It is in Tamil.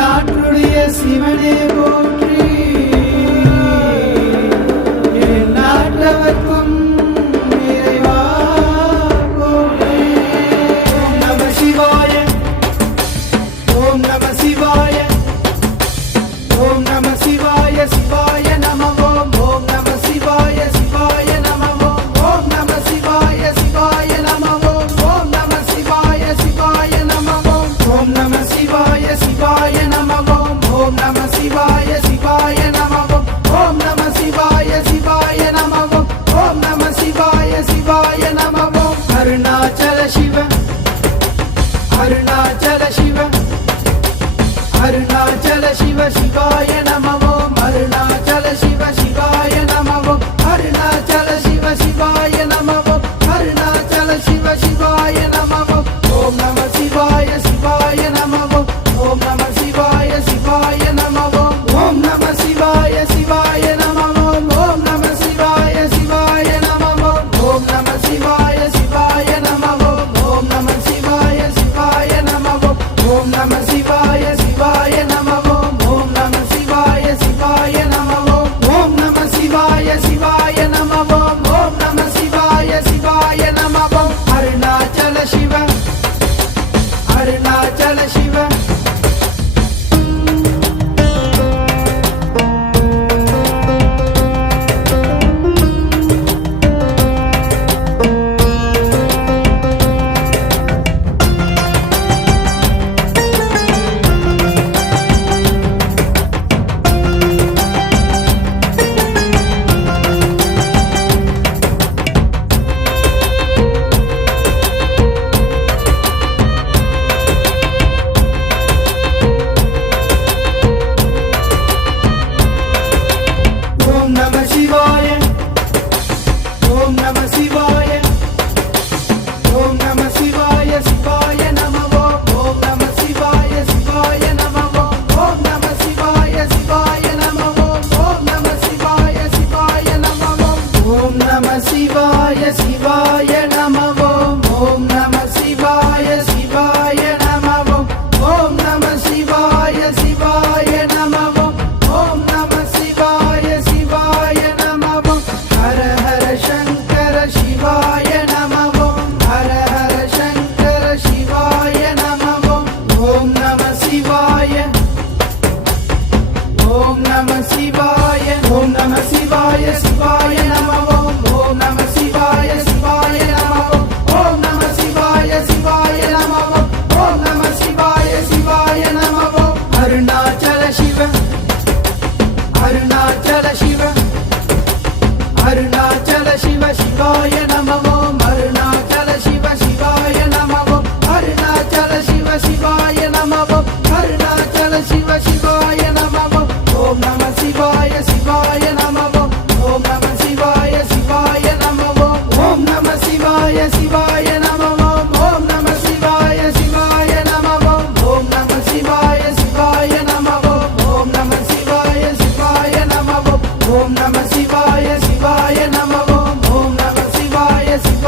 நாட்டுடைய சிவனே போல் சிவ. அருணாச்சல சிவ. அருணாச்சல சிவ சிவ. Namaz சிவாய சிவாய நமவோம் ஓம் நம சிவாய சிவாய நமவோம் ஓம் நம சிவாய சிவாய நமவோம் ஓம் நம சிவாய சிவாய நமவோம் ஹர ஹர சங்கர சிவாய நமவோம் ஹர ஹர சங்கர சிவாய நமவோம் ஓம் நம சிவாய. ஓம் நம சிவாய